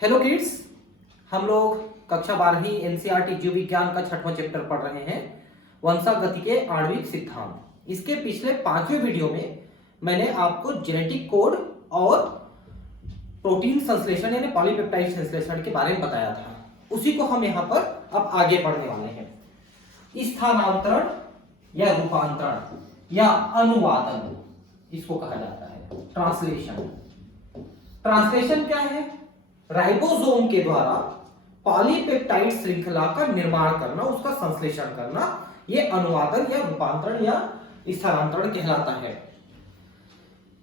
Hello kids, हम लोग कक्षा 12वीं एनसीईआरटी जीव विज्ञान का 6वां चैप्टर पढ़ रहे हैं, वंशागति के आणविक सिद्धांत। इसके पिछले 5वें वीडियो में मैंने आपको जेनेटिक कोड और प्रोटीन संश्लेषण यानी पॉलीपेप्टाइड संश्लेषण के बारे में बताया था। उसी को हम यहाँ पर अब आगे पढ़ने वाले हैं। स्थानांतरण या रूपांतरण या अनुवादन इसको कहा जाता है। ट्रांसलेशन क्या है? राइबोसोम के द्वारा पॉलीपेप्टाइड श्रृंखला का निर्माण करना, उसका संश्लेषण करना, यह अनुवादन या रूपांतरण या स्थानांतरण कहलाता है।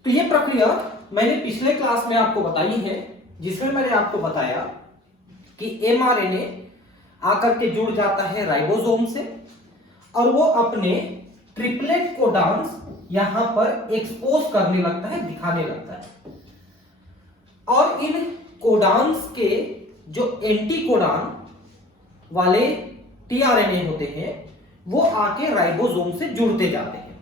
तो यह प्रक्रिया मैंने पिछले क्लास में आपको बताई है, जिसमें मैंने आपको बताया कि एमआरएनए आकर के जुड़ जाता है राइबोसोम से और वो अपने ट्रिपलेट कोडॉन्स यहां पर एक्सपोज करने लगता है, दिखाने लगता है। और इन कोडॉन्स के जो एंटी कोडॉन वाले टीआरएनए होते हैं वो आके राइबोसोम से जुड़ते जाते हैं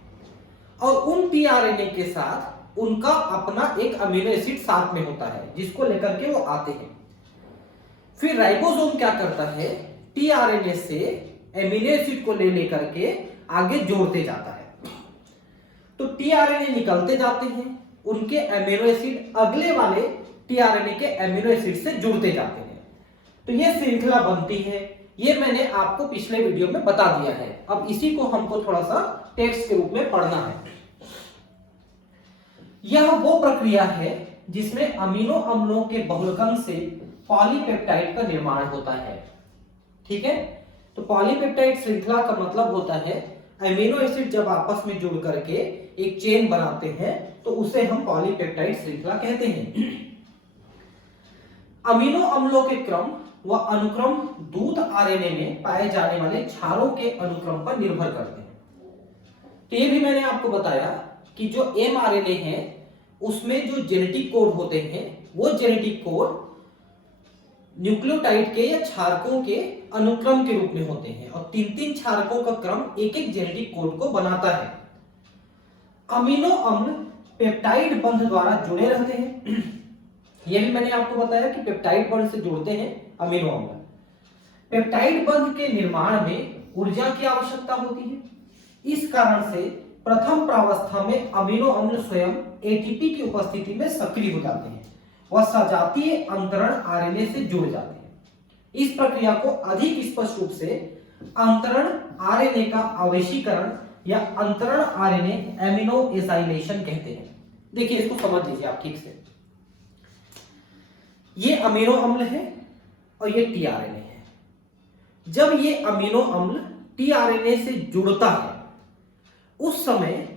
और उन टीआरएनए के साथ उनका अपना एक अमीनो एसिड साथ में होता है, जिसको लेकर के वो आते हैं। फिर राइबोसोम क्या करता है? टीआरएनए से अमीनो एसिड को ले लेकर के आगे जोड़ते जाता है। तो टीआरएनए निकलते जाते हैं, उनके अमीनो एसिड अगले वाले टीआरएनए के अमीनो एसिड से जुड़ते जाते हैं, तो यह श्रृंखला बनती है। यह मैंने आपको पिछले वीडियो में बता दिया है। अब इसी को हमको थोड़ा सा टेक्स्ट के रूप में पढ़ना है। यह वो प्रक्रिया है जिसमें अमीनो अम्लों के बहुलकन से पॉलीपेप्टाइड का निर्माण होता है। ठीक है, तो पॉलीपेप्टाइड श्रृंखला का मतलब होता है अमीनो एसिड जब आपस में जुड़ करके एक चेन बनाते हैं तो उसे हम पॉलीपेप्टाइड श्रृंखला कहते हैं। अमीनो अम्लों के क्रम व अनुक्रम दूध आरएनए में पाए जाने वाले क्षारों के अनुक्रम पर निर्भर करते हैं। तो ये भी मैंने आपको बताया कि जो एमआरएनए है उसमें जो जेनेटिक कोड होते हैं वो जेनेटिक कोड न्यूक्लियोटाइड के या क्षारकों के अनुक्रम के रूप में होते हैं और 3-3 क्षारकों का क्रम एक एक जेनेटिक कोड को बनाता है। अमीनो अम्ल पेप्टाइड बंध द्वारा जुड़े रहते हैं। यह भी मैंने आपको बताया कि पेप्टाइड बंध से जुड़ते हैं अमीनो अम्ल। पेप्टाइड बंध के निर्माण में ऊर्जा की आवश्यकता होती है। इस कारण से प्रथम प्रावस्था में अमीनो अम्ल स्वयं एटीपी की उपस्थिति में सक्रिय हो जाते हैं व सजातीय अंतरण आरएनए से जुड़ जाते हैं। इस प्रक्रिया को अधिक स्पष्ट रूप से अंतरण आरएनए का आवेशीकरण या अंतरण आरएनए एमिनो एसाइलेशन कहते हैं। देखिए, इसको समझ लीजिए आप ठीक से। ये अमीनो अम्ल है और ये टीआरएनए है। जब ये अमीनो अम्ल टीआरएनए से जुड़ता है उस समय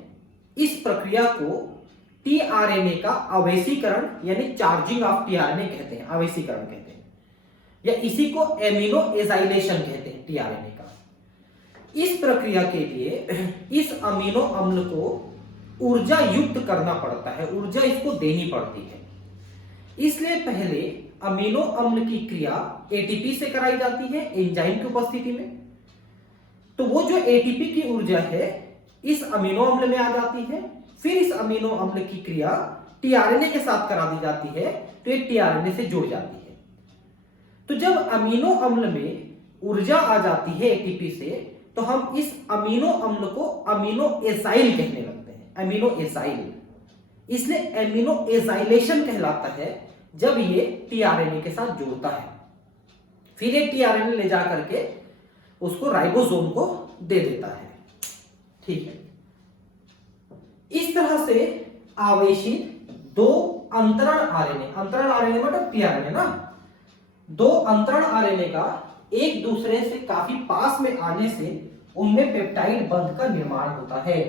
इस प्रक्रिया को टीआरएनए का आवेशीकरण यानी चार्जिंग ऑफ टीआरएनए कहते हैं, आवेशीकरण कहते हैं, या इसी को एमिनो एसाइलेशन कहते हैं टीआरएनए का। इस प्रक्रिया के लिए इस अमीनो अम्ल को ऊर्जा युक्त करना पड़ता है, ऊर्जा इसको देनी पड़ती है। इसलिए पहले अमीनो अम्ल की क्रिया एटीपी से कराई जाती है एंजाइम की उपस्थिति में। तो वो जो एटीपी की ऊर्जा है इस अमीनो अम्ल में आ जाती है। फिर इस अमीनो अम्ल की क्रिया टीआरएनए के साथ करा दी जाती है तो ये टीआरएनए से जुड़ जाती है। तो जब अमीनो अम्ल में ऊर्जा आ जाती है एटीपी से तो हम इस अमीनो अम्ल को अमीनो एसाइल कहने लगते हैं, अमीनो एसाइल। इसलिए एमिनो एसाइलेशन कहलाता है जब ये टीआरएनए के साथ जुड़ता है। फिर ये टीआरएनए ले जाकर के उसको राइबोसोम को दे देता है। ठीक है, इस तरह से आवेशित दो अंतरण आरएनए मतलब टीआरएनए ना, दो अंतरण आरएनए का एक दूसरे से काफी पास में आने से उनमें पेप्टाइड बंध का निर्माण होता है।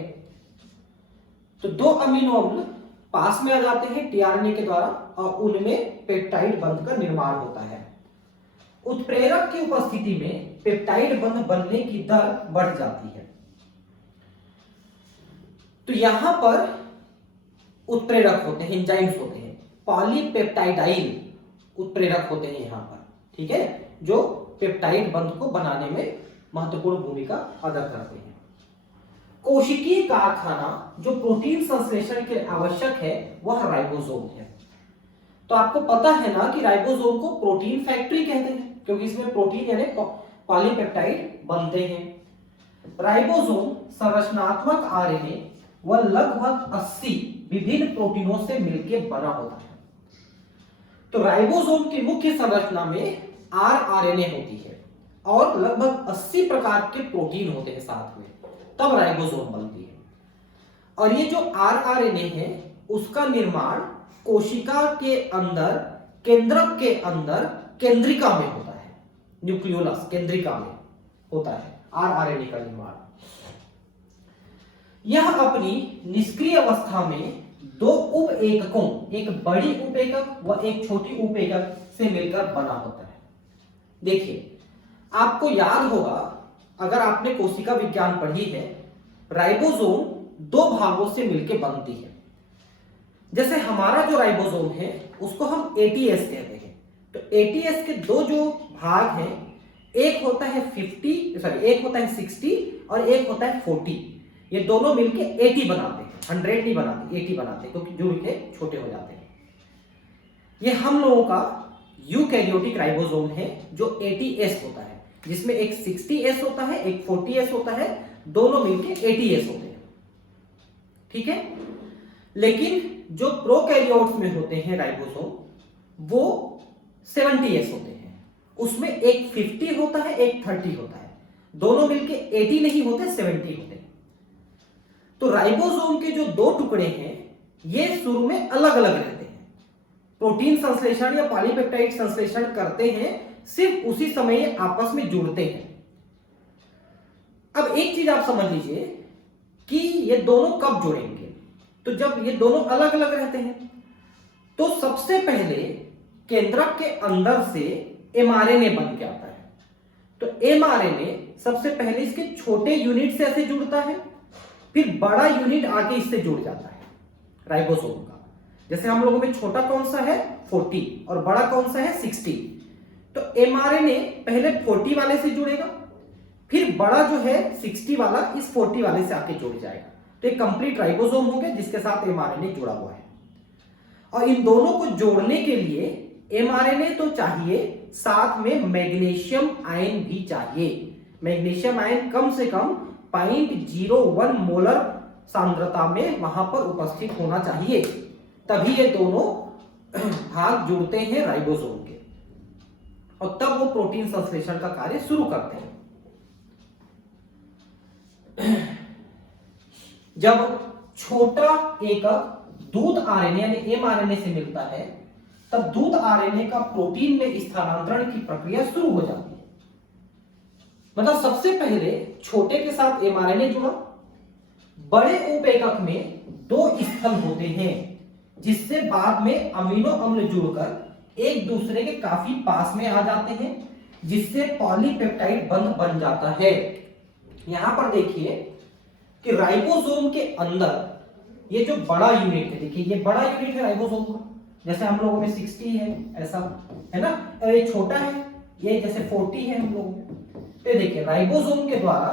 तो दो अमीनो अम्ल पास में आ जाते हैं टीआरएनए के द्वारा और उनमें पेप्टाइड बंध का निर्माण होता है। उत्प्रेरक की उपस्थिति में पेप्टाइड बंध बनने की दर बढ़ जाती है। तो यहां पर उत्प्रेरक होते हैं, एंजाइम्स होते हैं, पॉलीपेप्टाइडाइल उत्प्रेरक होते हैं यहां पर। ठीक है, जो पेप्टाइड बंध को बनाने में महत्वपूर्ण भूमिका अदा करते हैं। कोशिकीय कारखाना जो प्रोटीन संश्लेषण के आवश्यक है वह राइबोसोम है। तो आपको पता है ना कि राइबोसोम को प्रोटीन फैक्ट्री कहते हैं, क्योंकि इसमें प्रोटीन यानी पॉलीपेप्टाइड बनते हैं। राइबोसोम संरचनात्मक आरएनए व लगभग 80 विभिन्न प्रोटीनों से मिलकर बना होता है। तो राइबोसोम की मुख्य संरचना में आरआरएनए होती है और लगभग 80 प्रकार के प्रोटीन होते हैं साथ में, तब राइबोसोम बनती है। और ये जो आरआरएनए है उसका निर्माण कोशिका के अंदर, केंद्रक के अंदर केंद्रिका में होता है, न्यूक्लियोलस केंद्रिका में होता है आरआरएनए का निर्माण। यह अपनी निष्क्रिय अवस्था में दो उप एककों, एक बड़ी उप एकक व एक छोटी उप एकक से मिलकर बना होता है। देखिए, आपको याद होगा, अगर आपने कोशिका विज्ञान पढ़ी है, राइबोसोम दो भागों से मिलकर बनती है। जैसे हमारा जो राइबोसोम है उसको हम एटीएस कहते हैं। तो एटीएस के दो जो भाग हैं, एक होता है 60 और एक होता है 40। ये दोनों मिलके 80 बनाते हैं, 100 नहीं बनाते, 80 बनाते हैं, क्योंकि जुड़ के छोटे हो जाते हैं। ये हम लोगों का यूकैरियोटिक राइबोसोम है जो 80S होता है, जिसमें एक 60S होता है, एक 40S होता है, दोनों मिलके 80S होते हैं। ठीक है। लेकिन जो प्रोकैरियोट्स में होते हैं राइबोसोम, वो 70S होते हैं। उसमें एक 50 होता है, एक 30 होता है, दोनों मिलके 80 नहीं होते, 70 होते हैं। तो राइबोसोम के जो दो टुकड़े हैं ये शुरू में अलग अलग रहते हैं, प्रोटीन संश्लेषण या पॉलीपेप्टाइड संश्लेषण करते हैं, सिर्फ उसी समय ये आपस में जुड़ते हैं। अब एक चीज आप समझ लीजिए कि ये दोनों कब जुड़ेंगे। तो जब ये दोनों अलग अलग रहते हैं तो सबसे पहले केंद्रक के अंदर से एमआरएनए बन के आता है। तो एमआरएनए सबसे पहले इसके छोटे यूनिट से ऐसे जुड़ता है, फिर बड़ा यूनिट आके इससे जुड़ जाता है राइबोसोम का। जैसे हम लोगों में छोटा कौन सा है 40 और बड़ा कौन सा है 60। तो एमआरएनए पहले 40 वाले से जुड़ेगा, फिर बड़ा जो है 60 वाला इस 40 वाले से आके जुड़ जाएगा। तो एक कंप्लीट राइबोसोम हो गया जिसके साथ एमआरएनए जुड़ा हुआ है। और इन दोनों को जोड़ने के लिए एमआरएनए तो चाहिए, साथ में मैग्नीशियम आयन भी चाहिए। मैग्नीशियम आयन कम से कम 0.01 मोलर सांद्रता में वहां पर उपस्थित होना चाहिए, तभी ये दोनों भाग जुड़ते हैं राइबोसोम के, और तब वो प्रोटीन संश्लेषण का कार्य शुरू करते हैं। जब छोटा एकक दूध आरएनए यानी एमआरएनए से मिलता है, तब दूध आरएनए का प्रोटीन में स्थानांतरण की प्रक्रिया शुरू हो जाती है। मतलब सबसे पहले छोटे के साथ एमआरएनए जुड़ा, बड़े उप एकक में 2 स्थल होते हैं, जिससे बाद में अमीनो अम्ल जुड़कर एक दूसरे के काफी पास में आ जाते हैं, जिससे पॉलीपेप्टाइड बंध बन जाता है। यहां पर देखिए कि राइबोसोम के अंदर ये जो बड़ा यूनिट है, देखिए ये बड़ा यूनिट है राइबोसोम का, जैसे हम लोगों में 60 है ऐसा है ना, और ये छोटा है, ये जैसे 40 है हम लोगों में। तो देखिए राइबोसोम के द्वारा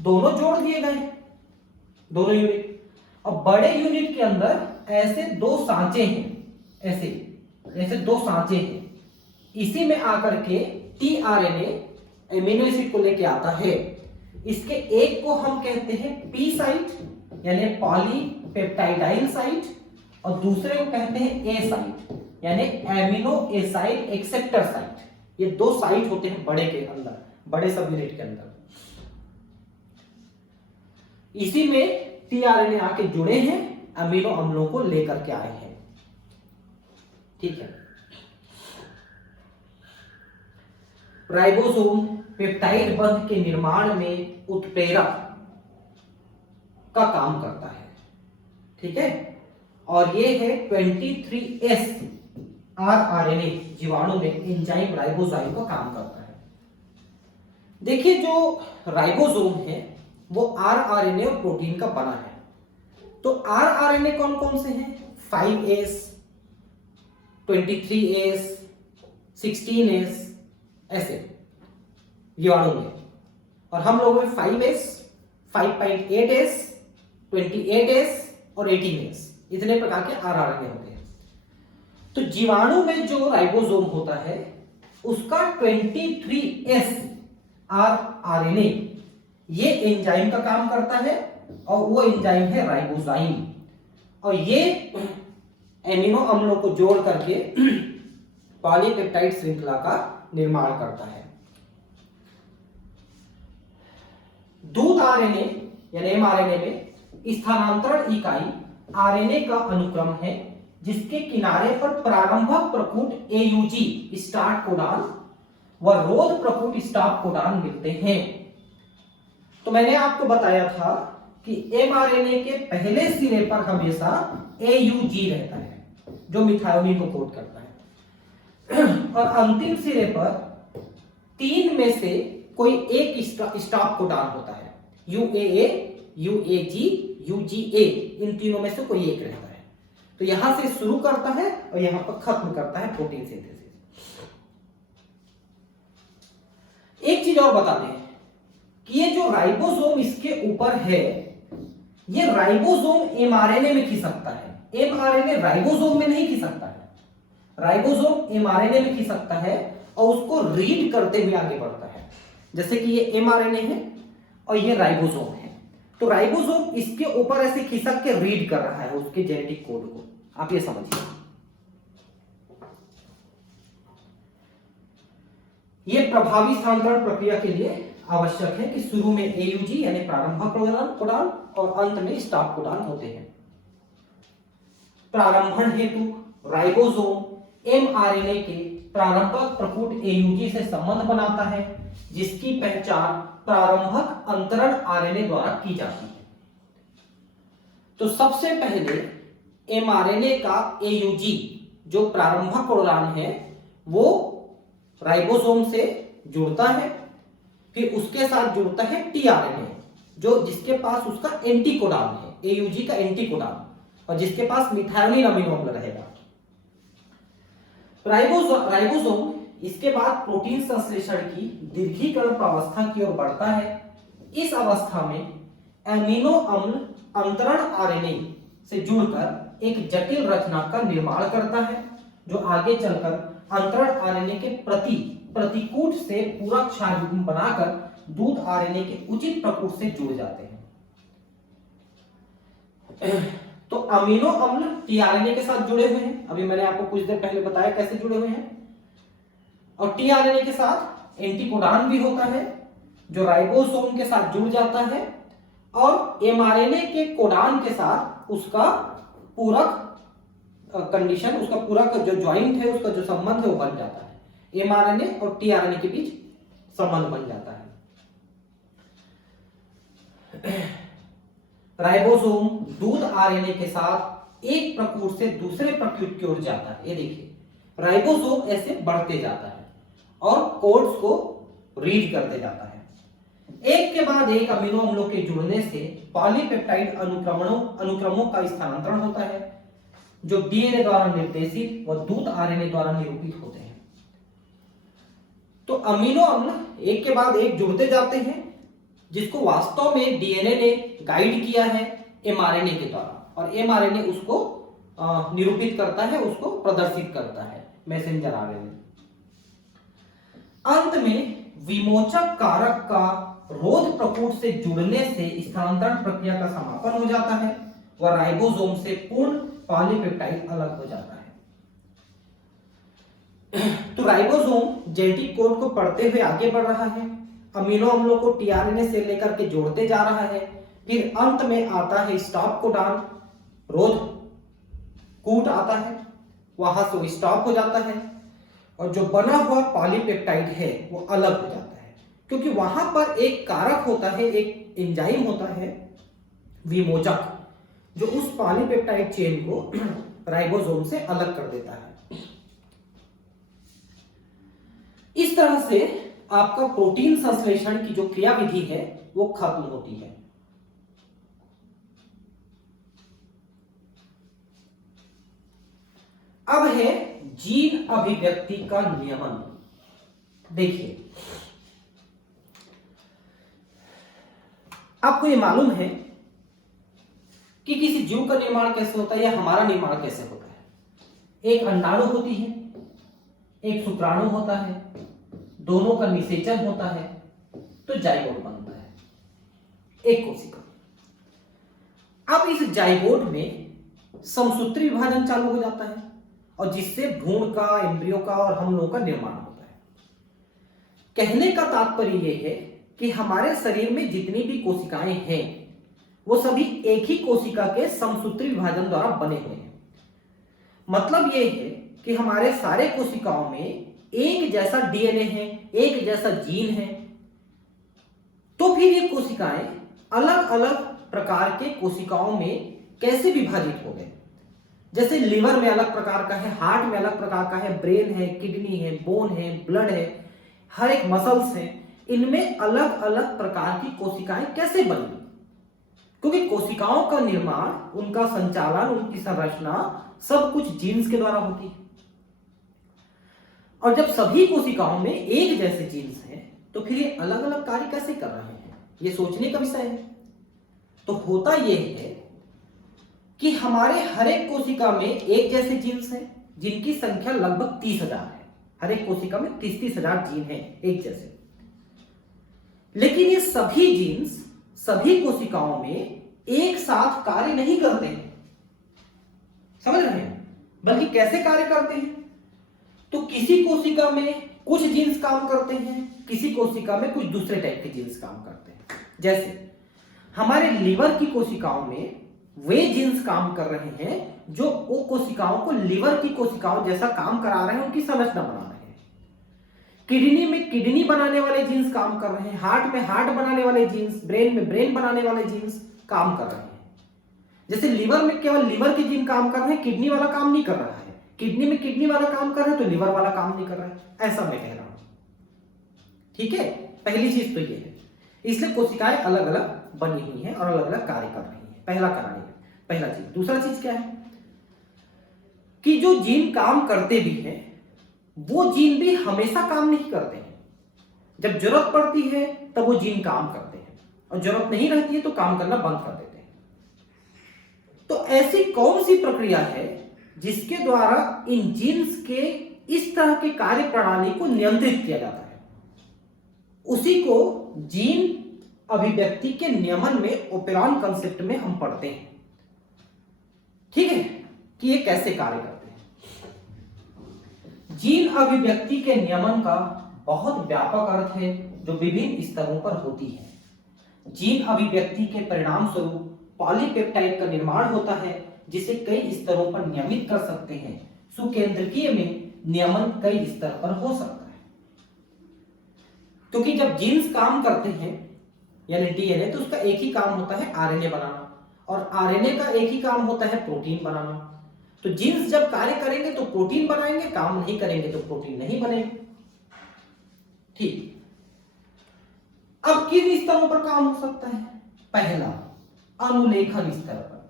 दोनों जोड़ दिए गए, दोनों यूनिट। और बड़े यूनिट के अंदर ऐसे 2 सांचे हैं, ऐसे 2 सांचे हैं, इसी में आकर के टीआरएनए एमिनो एसिड को लेके आता है। इसके एक को हम कहते हैं पी साइट यानी पॉलीपेप्टाइडाइल साइट, और दूसरे को कहते हैं ए साइट यानी एमिनो एसाइड एक्सेप्टर साइट। ये 2 साइट होते हैं बड़े के अंदर, बड़े सब यूनिट के अंदर। इसी में टीआरएनए आके जुड़े हैं, अमीनो अम्लों को लेकर के आए हैं। ठीक है। राइबोसोम पेप्टाइड बंध के निर्माण में उत्प्रेरक का काम करता है। ठीक है। और ये है 23S आरआरएनए जीवाणु में एंजाइम राइबोजाइम का काम करता है। देखिए जो राइबोसोम है वो आरआरएनए और प्रोटीन का बना है। तो आरआरएनए कौन कौन से हैं? 5S, 23S, 16S ऐसे जीवाणु में, और हम लोगों में 5S, 5.8S, 28S और 18S इतने प्रकार के आरआरएनए होते हैं। तो जीवाणु में जो राइबोसोम होता है उसका 23S आरएनए ये एंजाइम का काम करता है और वो एंजाइम है राइबोजाइम, और ये एमिनो अम्लों को जोड़ करके पॉलीपेप्टाइड श्रृंखला का निर्माण करता है। दूध आरएनए यानी एमआरएनए में स्थानांतरण इकाई आरएनए का अनुक्रम है जिसके किनारे पर प्रारंभक प्रकूट एयूजी स्टार्ट कोडान व रोध प्रकूट स्टॉप कोडान मिलते हैं। तो मैंने आपको बताया था कि एमआरएनए के पहले सिरे पर हमेशा एयूजी रहता है जो मिथायोनिन को कोड करता है और अंतिम सिरे पर 3 में से कोई एक स्टॉप कोडान होता है, यूएए, यूएजी, यूजीए, इन तीनों में से कोई एक रहता है। तो यहां से शुरू करता है और यहां पर खत्म करता है प्रोटीन सिंथेसिस। एक चीज और बता दें कि ये जो राइबोसोम इसके ऊपर है, ये राइबोसोम एमआरएनए में खिसकता है, एमआरएनए राइबोसोम में नहीं खिसकता है। राइबोसोम एमआरएनए में खिसकता है और उसको रीड करते हुए आगे बढ़ता है। जैसे कि ये एमआरएनए है और ये राइबोसोम है, तो राइबोसोम इसके ऊपर ऐसे खिसक के रीड कर रहा है उसके जेनेटिक कोड को। आप ये समझिए, ये प्रभावी स्थानांतरण प्रक्रिया के लिए आवश्यक है कि शुरू में एयूजी यानी प्रारंभक कोडान और अंत में स्टॉप कोडान होते हैं। प्रारंभन हेतु राइबोसोम एमआरएनए के प्रारंभक प्रकूट एयूजी से संबंध बनाता है जिसकी पहचान प्रारंभक अंतरण आरएनए द्वारा की जाती है। तो सबसे पहले एमआरएनए का एयूजी जो प्रारंभक कोडान है वो राइबोसोम से जुड़ता है, फिर उसके साथ जुड़ता है टीआरएनए जो जिसके पास उसका एंटी कोडान है, एयूजी का एंटी कोडान, और जिसके पास मिथायोनिन अमीनो अम्ल रहेगा। राइबोसोम इसके बाद प्रोटीन संश्लेषण की दीर्घीकरण प्रावस्था की ओर बढ़ता है। इस अवस्था में एमिनो अम्ल अंतरण आरएनए से जुड़कर एक जटिल रचना का निर्माण करता है जो आगे चलकर अंतरण आरएनए के प्रतिकूट से पूरक क्षार युग्म बनाकर दूध आरएनए के उचित प्रकूट से जुड़ जाते हैं। तो अमीनो अम्ल टीआरएनए के साथ जुड़े हुए हैं, अभी मैंने आपको कुछ देर पहले बताया कैसे जुड़े हुए हैं, और टीआरएनए के साथ एंटीकोडान भी होता है जो राइबोसोम के साथ जुड़ जाता है और एमआरएनए के कोडान के साथ उसका पूरक कंडीशन, उसका पूरक जो ज्वाइंट है, उसका जो संबंध है वो बन जाता है। एमआरएनए और टीआरएनए के बीच संबंध बन जाता है। राइबोसोम दूध आरएनए के साथ एक प्रकूट से दूसरे प्रकूट की ओर जाता है। ये देखिए, राइबोसोम ऐसे बढ़ते जाता है और कोड्स को रीड करते जाता है। एक के बाद एक अमीनो अम्लों के जुड़ने से पॉलीपेप्टाइड अनुक्रमों का स्थानांतरण होता है जो डीएनए द्वारा निर्देशित व दूध आरएनए द्वारा निरूपित होते हैं। तो अमीनो अम्ल एक के बाद एक जुड़ते जाते हैं जिसको वास्तव में डीएनए ने गाइड किया है एमआरएनए के द्वारा, और एमआरएनए उसको निरूपित करता है, उसको प्रदर्शित करता है मैसेंजर आरएनए। अंत में विमोचक कारक का रोध प्रकूट से जुड़ने से स्थानांतरण प्रक्रिया का समापन हो जाता है व राइबोसोम से पूर्ण पॉलीपेप्टाइड अलग हो जाता है। तो राइबोसोम जेनेटिक कोड को पढ़ते हुए आगे बढ़ रहा है, अमीनो अम्लों को टीआरएनए से लेकर के जोड़ते जा रहा है, फिर अंत में आता है स्टॉप कोडान, रोध कूट आता है, वहां से वो स्टॉप हो जाता है और जो बना हुआ पॉलीपेप्टाइड है वो अलग हो जाता है, क्योंकि वहां पर एक कारक होता है, एक एंजाइम होता है विमोचक, जो उस पॉलीपेप्टाइड चेन को राइबोसोम से अलग कर देता है। इस तरह से आपका प्रोटीन संश्लेषण की जो क्रियाविधि है वो खत्म होती है। अब है जीन अभिव्यक्ति का नियमन। देखिए, आपको ये मालूम है कि किसी जीव का निर्माण कैसे होता है या हमारा निर्माण कैसे होता है। एक अंडाणु होती है, एक शुक्राणु होता है, दोनों का निषेचन होता है तो जाइगोट बनता है, एक कोशिका। अब इस जाइगोट में समसूत्री विभाजन चालू हो जाता है और जिससे भ्रूण का, एम्ब्रियो का और हम लोगों का निर्माण होता है। कहने का तात्पर्य यह है कि हमारे शरीर में जितनी भी कोशिकाएं हैं वो सभी एक ही कोशिका के समसूत्री विभाजन द्वारा बने हुए हैं। मतलब यह है कि हमारे सारे कोशिकाओं में एक जैसा डीएनए है, एक जैसा जीन है। तो फिर ये कोशिकाएं अलग अलग प्रकार के कोशिकाओं में कैसे विभाजित हो गए? जैसे लिवर में अलग प्रकार का है, हार्ट में अलग प्रकार का है, ब्रेन है, किडनी है, बोन है, ब्लड है, हर एक मसल्स है, इनमें अलग अलग प्रकार की कोशिकाएं कैसे बनी? क्योंकि कोशिकाओं का निर्माण, उनका संचालन, उनकी संरचना सब कुछ जीन्स के द्वारा होती है। और जब सभी कोशिकाओं में एक जैसे जीन्स हैं तो फिर ये अलग अलग कार्य कैसे कर रहे हैं, ये सोचने का विषय है। तो होता यह है कि हमारे हर एक कोशिका में एक जैसे जीन्स हैं जिनकी संख्या लगभग 30,000 है। हर एक कोशिका में 30,000 जीन हैं एक जैसे। लेकिन ये सभी जीन्स सभी कोशिकाओं में एक साथ कार्य नहीं करते हैं, समझ रहे हैं? बल्कि कैसे कार्य करते हैं? तो किसी कोशिका में कुछ जीन्स काम करते हैं, किसी कोशिका में कुछ दूसरे टाइप के जीन्स काम करते हैं। जैसे हमारे लिवर की कोशिकाओं में वे जीन्स काम कर रहे हैं जो वो कोशिकाओं को लिवर की कोशिकाओं जैसा काम करा रहे हैं, उनकी संरचना बना रहे हैं। किडनी में किडनी बनाने वाले जीन्स काम कर रहे हैं, हार्ट में हार्ट बनाने वाले जीन्स, ब्रेन में ब्रेन बनाने वाले जीन्स काम कर रहे हैं। जैसे लिवर में केवल लिवर के जीन काम कर रहे हैं, किडनी वाला काम नहीं कर रहा है। किडनी में किडनी वाला काम कर रहा है तो लिवर वाला काम नहीं कर रहा है, ऐसा मैं कह रहा हूं। ठीक है, पहली चीज तो ये है। इसलिए कोशिकाएं अलग अलग बनी हुई हैं और अलग अलग कार्य कर रही हैं। पहला चीज। दूसरा चीज क्या है कि जो जीन काम करते भी हैं वो जीन भी हमेशा काम नहीं करते हैं। जब जरूरत पड़ती है तब वो जीन काम करते हैं और जरूरत नहीं रहती है तो काम करना बंद कर देते हैं। तो ऐसी कौन सी प्रक्रिया है जिसके द्वारा इन जीन्स के इस तरह के कार्य प्रणाली को नियंत्रित किया जाता है? उसी को जीन अभिव्यक्ति के नियमन में ओपेरॉन कंसेप्ट में हम पढ़ते हैं। ठीक है, कि ये कैसे कार्य करते हैं। जीन अभिव्यक्ति के नियमन का बहुत व्यापक अर्थ है जो विभिन्न स्तरों पर होती है। जीन अभिव्यक्ति के परिणाम स्वरूप पॉलीपेप्टाइड का निर्माण होता है जिसे कई स्तरों पर नियमित कर सकते हैं। सुकेंद्रकीय में नियमन कई स्तर पर हो सकता है। क्योंकि जब जीन्स काम करते हैं यानी डीएनए, तो उसका एक ही काम होता है आरएनए बनाना, और आरएनए का एक ही काम होता है प्रोटीन बनाना। तो जीन्स जब कार्य करेंगे तो प्रोटीन बनाएंगे, काम नहीं करेंगे तो प्रोटीन नहीं बनेंगे। ठीक, अब किन स्तरों पर काम हो सकता है? पहला, अनुलेखन स्तर पर।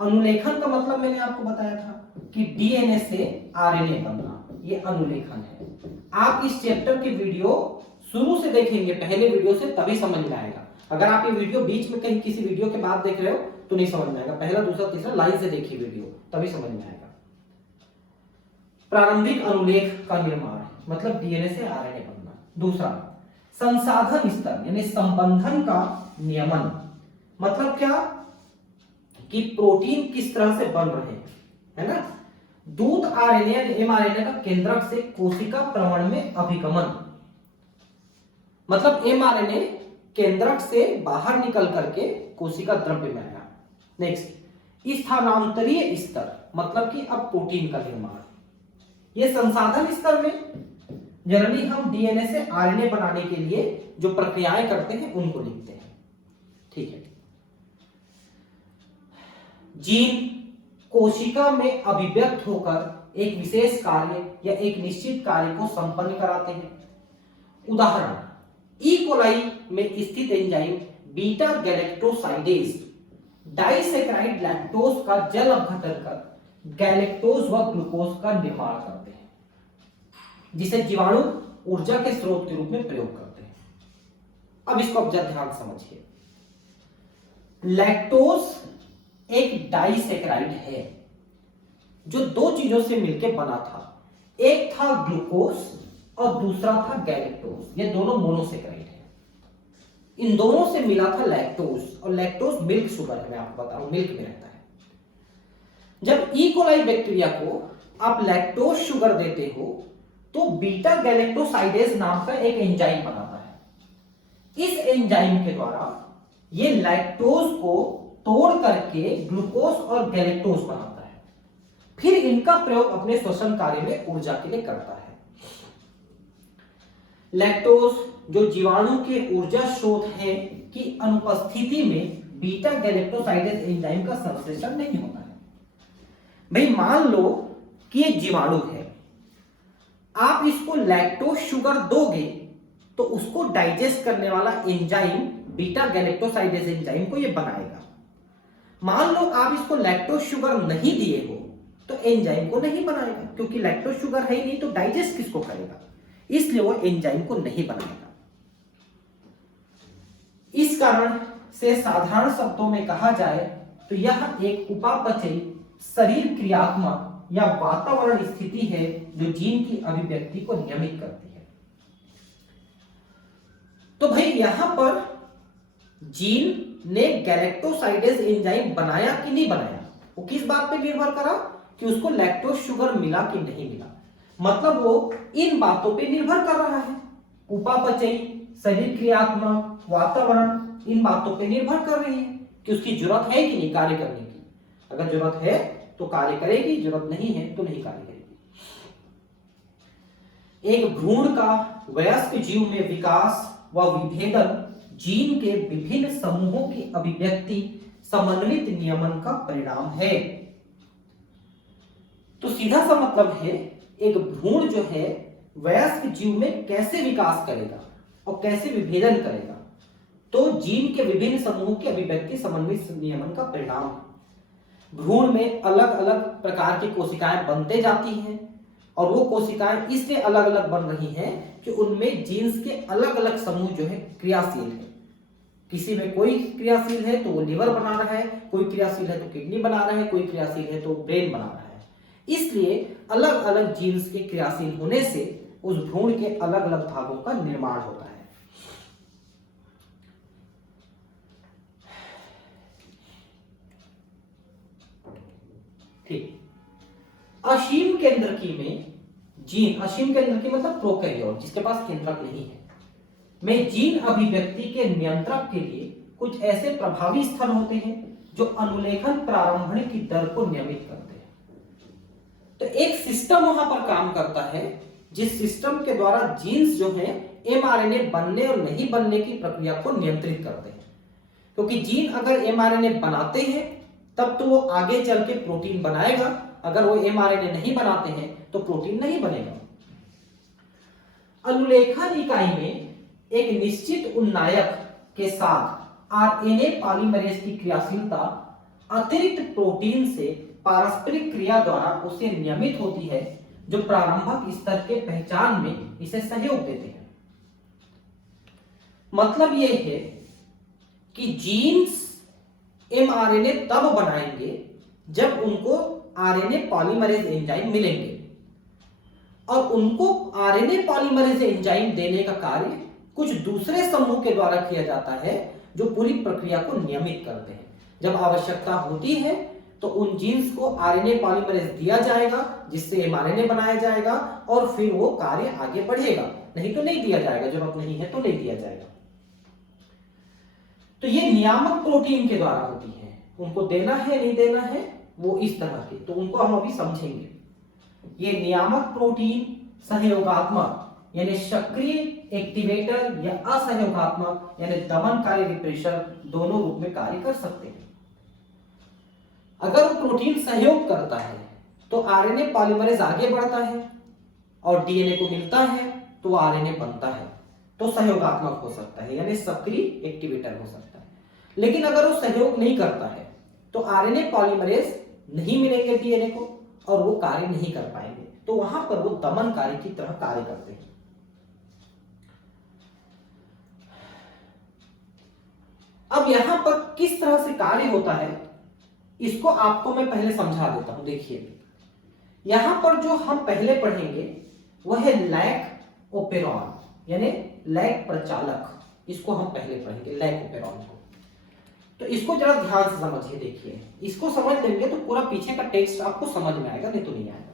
अनुलेखन का मतलब मैंने आपको बताया था कि डीएनए से आरएनए बनना, ये अनुलेखन है। आप इस चैप्टर की वीडियो शुरू से देखेंगे, पहले वीडियो से, तभी समझ में आएगा। अगर आप ये वीडियो बीच में कहीं किसी वीडियो के बाद देख रहे हो तो नहीं समझ में आएगा। पहला, दूसरा, तीसरा लाइन से देखिए वीडियो, तभी समझ में आएगा। प्रारंभिक अनुलेख का निर्माण मतलब डीएनए से आरएनए बनना। दूसरा, संसाधन स्तर यानी संबंधन का नियमन। मतलब क्या कि प्रोटीन किस तरह से बन रहे हैं, है ना। दूत आरएनए एमआरएनए का केंद्रक से कोशिका प्रवण में अभिगमन, मतलब एमआरएनए केंद्रक से बाहर निकल करके कोशिका द्रव्य में आया। नेक्स्ट, स्थानांतरीय स्तर मतलब कि अब प्रोटीन का निर्माण। ये संसाधन स्तर में जनरली हम डीएनए से आरएनए बनाने के लिए जो प्रक्रियाएं करते हैं उनको लिखते हैं। ठीक है, जीन कोशिका में अभिव्यक्त होकर एक विशेष कार्य या एक निश्चित कार्य को संपन्न कराते हैं। उदाहरण, ई कोलाई में स्थित enzyme beta galactosidase disaccharide lactose का जल अपघटन कर गैलेक्टोज व ग्लूकोज का निर्माण करते हैं, जिसे जीवाणु ऊर्जा के स्रोत के रूप में प्रयोग करते हैं। अब इसको अब ध्यान समझिए। लैक्टोज एक डाइसैकेराइड है जो दो चीजों से मिलकर बना था। एक था ग्लूकोज और दूसरा था गैलेक्टोज। ये दोनों मोनोसेकेराइड है। इन दोनों से मिला था लैक्टोज, और लैक्टोज मिल्क शुगर है, मैं आपको बता रहा हूं मिल्क में रहता है। जब ई कोलाई बैक्टीरिया को आप लैक्टोज शुगर देते हो तो बीटा गैलेक्टोसाइडेज नाम का एक एंजाइम बनाता है। इस एंजाइम के द्वारा ये लैक्टोज को तोड़ करके ग्लूकोज और गैलेक्टोज बनाता है, फिर इनका प्रयोग अपने श्वसन कार्य में ऊर्जा के लिए करता है। लैक्टोज जो जीवाणु के ऊर्जा स्रोत है की अनुपस्थिति में बीटा गैलेक्टोसाइडेज एंजाइम का संश्लेषण नहीं होता है। भाई मान लो कि ये जीवाणु है, आप इसको लैक्टोज शुगर दोगे तो उसको डाइजेस्ट करने वाला एंजाइम बीटा गैलेक्टोसाइडेज एंजाइम को ये बनाएगा। मान लो आप इसको लैक्टोज शुगर नहीं दिए हो तो एंजाइम को नहीं बनाएगा, क्योंकि लैक्टोज शुगर है ही नहीं तो डाइजेस्ट किसको करेगा, इसलिए वो एंजाइम को नहीं बनाएगा। इस कारण से साधारण शब्दों में कहा जाए तो यह एक उपापचयी शरीर क्रियात्मक या वातावरण स्थिति है जो जीन की अभिव्यक्ति को नियमित करती है। तो भाई यहां पर जीन ने गैलेक्टोसाइडेज एंजाइम बनाया कि नहीं बनाया, वो किस बात पे निर्भर करा कि उसको लैक्टोज शुगर मिला कि नहीं मिला। मतलब वो इन बातों पे निर्भर कर रहा है, उपापचयी, शरीर क्रियात्मक, वातावरण, इन बातों पे निर्भर कर रही है कि उसकी जरूरत है कि नहीं कार्य करने की। अगर जरूरत है तो कार्य करेगी, जरूरत नहीं है तो नहीं कार्य करेगी। एक भ्रूण का वयस्क जीव में विकास व विभेदन जीन के विभिन्न समूहों की अभिव्यक्ति समन्वित नियमन का परिणाम है। तो सीधा सा मतलब है एक भ्रूण जो है वयस्क जीव में कैसे विकास करेगा और कैसे विभेदन करेगा, तो जीन के विभिन्न समूहों की अभिव्यक्ति समन्वित नियमन का परिणाम है। भ्रूण में अलग अलग प्रकार की कोशिकाएं बनते जाती हैं और वो कोशिकाएं इसलिए अलग अलग बन रही हैं कि उनमें जीन्स के अलग अलग समूह जो है क्रियाशील है। किसी में कोई क्रियाशील है तो वो लिवर बना रहा है, कोई क्रियाशील है तो किडनी बना रहा है, कोई क्रियाशील है तो ब्रेन बना रहा है। इसलिए अलग अलग जीन्स के क्रियाशील होने से उस भ्रूण के अलग अलग भागों का निर्माण होता है। ठीक, असीम केंद्रकी में जीन, असीम केंद्रकी मतलब प्रोकैरियोट जिसके पास केंद्रक नहीं है, में जीन अभिव्यक्ति के नियंत्रक के लिए कुछ ऐसे प्रभावी स्थल होते हैं जो अनुलेखन प्रारंभण की दर को नियमित करते हैं। तो एक सिस्टम वहां पर काम करता है जिस सिस्टम के द्वारा जीन्स जो है एमआरएनए बनने और नहीं बनने की प्रक्रिया को नियंत्रित करते हैं। क्योंकि जीन अगर एमआरएनए बनाते हैं तब तो वो आगे चल के प्रोटीन बनाएगा, अगर वो एमआरएनए नहीं बनाते हैं तो प्रोटीन नहीं बनेगा। अनुलेखन इकाई में एक निश्चित उन्नायक के साथ आरएनए पॉलीमरेज की क्रियाशीलता अतिरिक्त प्रोटीन से पारस्परिक क्रिया द्वारा उसे नियमित होती है, जो प्रारंभिक स्तर के पहचान में इसे सहयोग देते हैं। मतलब यह है कि जीन्स एमआरएनए तब बनाएंगे जब उनको आरएनए पॉलीमरेज एंजाइम मिलेंगे, और उनको आरएनए पॉलीमरेज एंजाइम देने का कार्य कुछ दूसरे समूह के द्वारा किया जाता है जो पूरी प्रक्रिया को नियमित करते हैं। जब आवश्यकता होती है तो उन जीन्स को आरएनए पॉलीमरेज दिया जाएगा जिससे एमआरएनए बनाया जाएगा और फिर वो कार्य आगे बढ़ेगा, नहीं तो नहीं दिया जाएगा, जरूरत नहीं है तो नहीं दिया जाएगा। तो ये नियामक प्रोटीन के द्वारा होती है, उनको देना है नहीं देना है वो इस तरह के, तो उनको हम अभी समझेंगे। ये नियामक प्रोटीन सहयोगात्मक यानी सक्रिय एक्टिवेटर या असहयोगात्मक यानी दमनकारी रिप्रेशर दोनों रूप में कार्य कर सकते हैं। अगर वो प्रोटीन सहयोग करता है तो आरएनए पॉलीमरेज आगे बढ़ता है और डीएनए को मिलता है तो आरएनए बनता है, तो सहयोगात्मक हो सकता है यानी सक्रिय एक्टिवेटर हो सकता है। लेकिन अगर वो सहयोग नहीं करता है तो आरएनए पॉलीमरेज नहीं मिलेंगे डीएनए को और वो कार्य नहीं कर पाएंगे, तो वहां पर वो दमनकारी की तरह कार्य करते हैं। अब यहां पर किस तरह से कार्य होता है इसको आपको मैं पहले समझा देता हूं। देखिए, यहां पर जो हम पहले पढ़ेंगे वह है लैक ओपेरॉन, यानी लैक प्रचालक, इसको हम पहले पढ़ेंगे लैक ओपेरॉन को। तो इसको जरा ध्यान से समझिए, देखिए इसको समझ लेंगे तो पूरा पीछे का टेक्स्ट आपको समझ में आएगा, नहीं तो नहीं आएगा।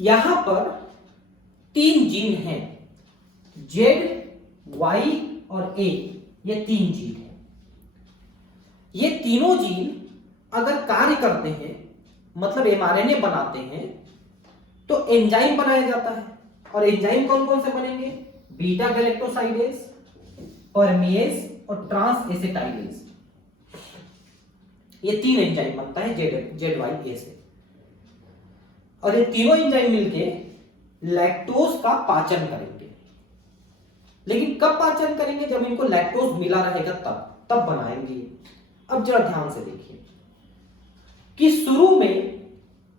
यहां पर 3 जीन हैं, जेड, वाई और ए, ये 3 जीन हैं। ये तीनों जीन अगर कार्य करते हैं, मतलब एमआरएनए बनाते हैं, तो एंजाइम बनाया जाता है। और एंजाइम कौन कौन से बनेंगे? बीटा गैलेक्टोसाइडेज, परमेज और ट्रांस एसिटाइलेज। ये 3 एंजाइम बनता है जेड वाई ए से। और ये तीनों एंजाइम मिलके लैक्टोज का पाचन करेंगे। लेकिन कब पाचन करेंगे? जब इनको लैक्टोज मिला रहेगा तब बनाएंगे। अब जरा ध्यान से देखिए कि शुरू में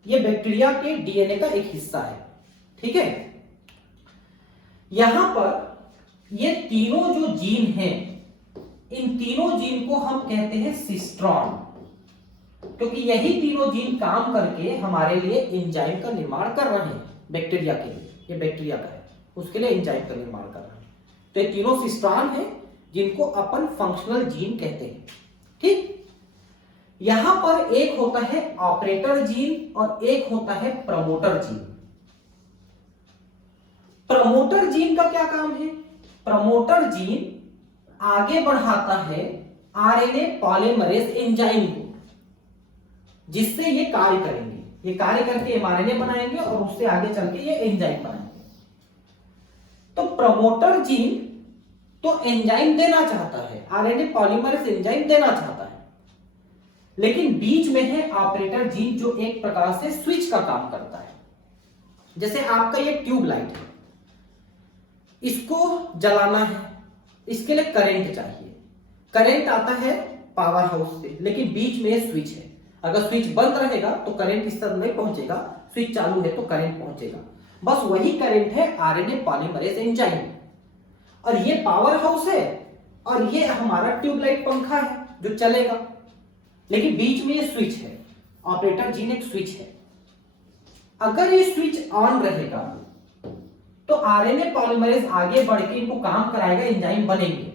ये बैक्टीरिया के डीएनए का एक हिस्सा है, ठीक है। यहां पर ये तीनों जो जीन हैं, इन तीनों जीन को हम कहते हैं सिस्ट्रॉन, क्योंकि यही तीनों जीन काम करके हमारे लिए एंजाइम का निर्माण कर रहे हैं। बैक्टीरिया के लिए, ये बैक्टीरिया का है, उसके लिए एंजाइम का निर्माण कर रहे हैं। तो ये तीनों सिस्ट्रॉन है जिनको अपन फंक्शनल जीन कहते हैं, ठीक। यहां पर एक होता है ऑपरेटर जीन और एक होता है प्रमोटर जीन। प्रमोटर जीन का क्या काम है? प्रमोटर जीन आगे बढ़ाता है आरएनए पॉलीमरेज एंजाइम को, जिससे ये कार्य करेंगे। ये कार्य करके एमआरएनए बनाएंगे और उससे आगे चल के ये एंजाइम बनाएंगे। तो प्रमोटर जीन तो एंजाइम देना चाहता है, आरएनए पॉलीमरेज एंजाइम देना चाहता है, लेकिन बीच में है ऑपरेटर जीन जो एक प्रकार से स्विच का काम करता है। जैसे आपका ये ट्यूब लाइट है, इसको जलाना है, इसके लिए करंट चाहिए। करंट आता है पावर हाउस से, लेकिन बीच में स्विच है। अगर स्विच बंद रहेगा तो करंट इस तरह नहीं पहुंचेगा, स्विच चालू है तो करंट पहुंचेगा। बस वही करंट है आरएनए पॉलीमरेज एंजाइम। और ये पावर हाउस है और ये हमारा ट्यूबलाइट पंखा है जो चलेगा, लेकिन बीच में ये स्विच है, ऑपरेटर जीन एक स्विच है। अगर ये स्विच ऑन रहेगा तो आरएनए पॉलीमरेज आगे बढ़ के इनको काम कराएगा, एंजाइम बनेंगे।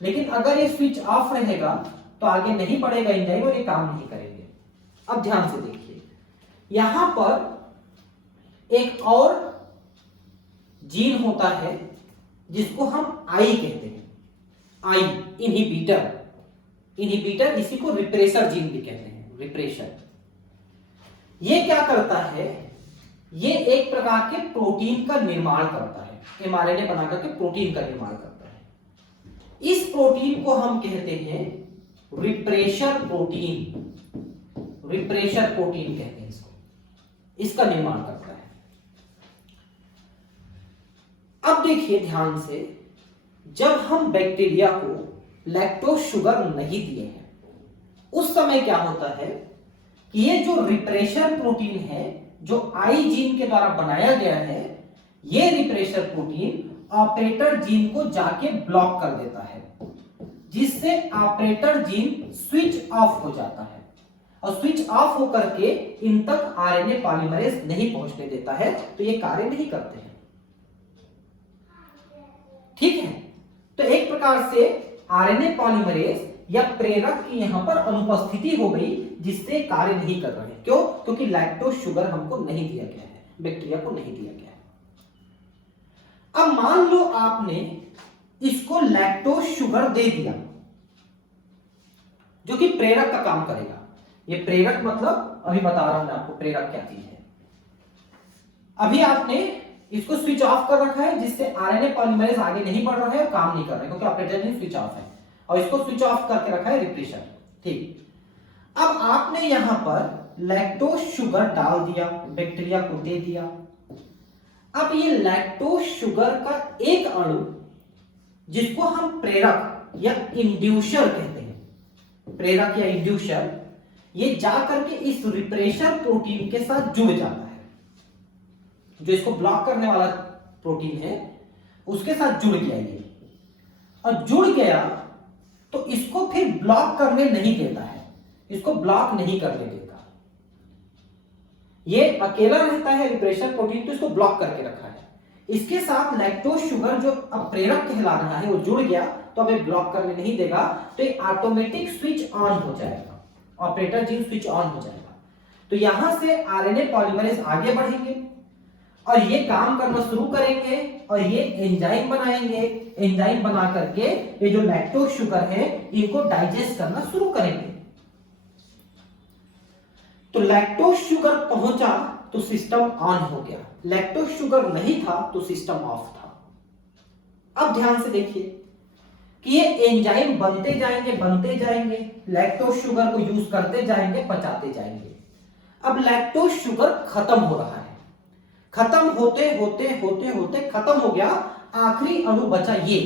लेकिन अगर ये स्विच ऑफ रहेगा तो आगे नहीं बढ़ेगा एंजाइम और ये काम नहीं करेंगे। अब ध्यान से देखिए, यहां पर एक और जीन होता है जिसको हम आई कहते हैं, आई, इनहिबिटर। इनहिबिटर, इसी को रिप्रेसर जीन भी कहते हैं, रिप्रेशर। ये क्या करता है? ये एक प्रकार के प्रोटीन का निर्माण करता है, एमआरएनए बना करके प्रोटीन का निर्माण करता है। इस प्रोटीन को हम कहते हैं रिप्रेशर प्रोटीन। रिप्रेशर प्रोटीन कहते हैं इसको, इसका निर्माण करता है। अब देखिए ध्यान से, जब हम बैक्टीरिया को लैक्टोज शुगर नहीं दिए हैं, उस समय क्या होता है कि ये जो रिप्रेशर प्रोटीन है, जो आई जीन के द्वारा बनाया गया है, ये रिप्रेशर प्रोटीन ऑपरेटर जीन को जाके ब्लॉक कर देता है, जिससे ऑपरेटर जीन स्विच ऑफ हो जाता है। और स्विच ऑफ होकर के इन तक आरएनए पॉलीमरेज नहीं पहुंचने देता है, तो ये कार्य नहीं करते हैं, ठीक है। तो एक प्रकार से आरएनए पॉलीमरेज या प्रेरक की यहां पर अनुपस्थिति हो गई, जिससे कार्य नहीं कर रहे। क्यों? क्योंकि लैक्टोज शुगर हमको नहीं दिया गया है, बैक्टीरिया को नहीं दिया गया है। अब मान लो आपने इसको लैक्टोज शुगर दे दिया, जो कि प्रेरक का काम करेगा। ये प्रेरक मतलब अभी बता रहा हूं मैं आपको प्रेरक क्या चीज है। अभी आपने इसको स्विच ऑफ कर रखा है, जिससे आरएनए पॉलीमरेज आगे नहीं बढ़ रहा है, काम नहीं कर रहा है, क्योंकि ऑपरेटर जीन स्विच ऑफ है, और इसको स्विच ऑफ करके रखा है रिप्रेशर, ठीक। अब आपने यहां पर लैक्टोज शुगर डाल दिया, बैक्टीरिया को दे दिया। अब ये लैक्टोज शुगर का एक अणु, जिसको हम प्रेरक या इंड्यूसर कहते हैं, प्रेरक या इंड्यूसर, ये जाकर के इस रिप्रेशर प्रोटीन के साथ जुड़ जाता है। जो इसको ब्लॉक करने वाला प्रोटीन है उसके साथ जुड़ गया ये, और जुड़ गया तो इसको फिर ब्लॉक करने नहीं देता है, इसको ब्लॉक नहीं करने देता। ये अकेला रहता है रिप्रेशर प्रोटीन, तो इसको ब्लॉक करके रखा है। इसके साथ लैक्टोज शुगर जो अब प्रेरक कहला रहा है वो जुड़ गया, तो अब ये ब्लॉक करने नहीं देगा, तो ये ऑटोमेटिक स्विच ऑन हो जाएगा, ऑपरेटर जीन स्विच ऑन हो जाएगा। तो यहां से आरएनए पॉलीमरेज आगे बढ़ेंगे और ये काम करना शुरू करेंगे और ये एंजाइम बनाएंगे। एंजाइम बना करके ये जो लैक्टोज शुगर है इनको डाइजेस्ट करना शुरू करेंगे। तो लैक्टोज शुगर पहुंचा तो सिस्टम ऑन हो गया, लैक्टोज शुगर नहीं था तो सिस्टम ऑफ था। अब ध्यान से देखिए कि ये एंजाइम बनते जाएंगे, लैक्टोज शुगर को यूज करते जाएंगे, पचाते जाएंगे। अब लैक्टोज शुगर खत्म हो रहा है, खत्म होते होते खत्म हो गया। आखिरी अणु बचा ये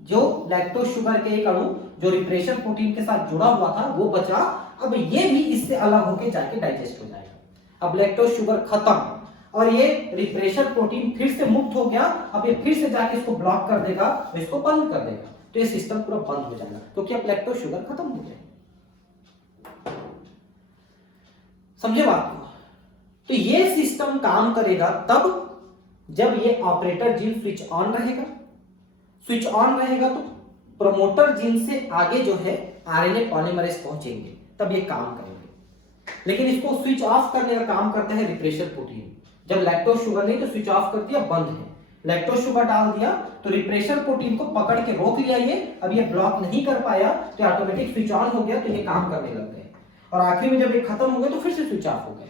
जो लैक्टोज शुगर के एक अणु जो रिप्रेशर प्रोटीन के साथ जुड़ा हुआ था वो बचा। अब ये भी इससे अलग होके जाके डाइजेस्ट हो जाएगा। अब लैक्टोज शुगर खत्म और ये रिप्रेशर प्रोटीन फिर से मुक्त हो गया। अब ये फिर से जाके इसको ब्लॉक कर देगा, इसको बंद कर देगा, तो ये सिस्टम पूरा बंद हो जाएगा क्योंकि अब लैक्टोज शुगर खत्म हो जाएगी। समझे बात को? तो ये सिस्टम काम करेगा तब जब ये ऑपरेटर जीन स्विच ऑन रहेगा। स्विच ऑन रहेगा तो प्रमोटर जीन से आगे जो है आरएनए पॉलीमरेज पहुंचेंगे, तब ये काम करेंगे। लेकिन इसको स्विच ऑफ करने का काम करता है रिप्रेशर प्रोटीन। जब लैक्टोज शुगर नहीं तो स्विच ऑफ कर दिया, बंद है। लैक्टोज शुगर डाल दिया तो रिप्रेशर प्रोटीन को पकड़ के रोक लिया ये, अब ये ब्लॉक नहीं कर पाया तो ऑटोमेटिक स्विच ऑन हो गया, तो ये काम करने लग गए। और आखिर में जब ये खत्म हो गए तो फिर से स्विच ऑफ हो गए।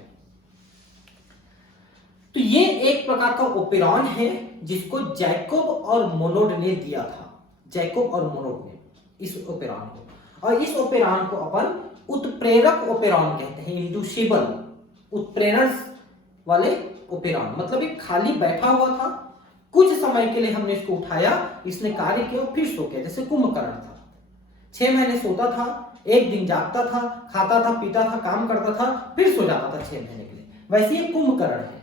तो ये एक प्रकार का ओपेरॉन है जिसको जैकोब और मोनोड ने दिया था, जैकोब और मोनोड ने इस ओपेरॉन को। और इस ओपेरॉन को अपन उत्प्रेरक ओपेरॉन कहते हैं, इंड्यूसिबल, उत्प्रेरण वाले ओपेरॉन। मतलब एक खाली बैठा हुआ था, कुछ समय के लिए हमने इसको उठाया, इसने कार्य किया, फिर सो गया। जैसे कुंभकर्ण था, 6 महीने सोता था, एक दिन जागता था, खाता था, पीता था, काम करता था, फिर सो जाता था 6 महीने के लिए। वैसे ये कुंभकर्ण है,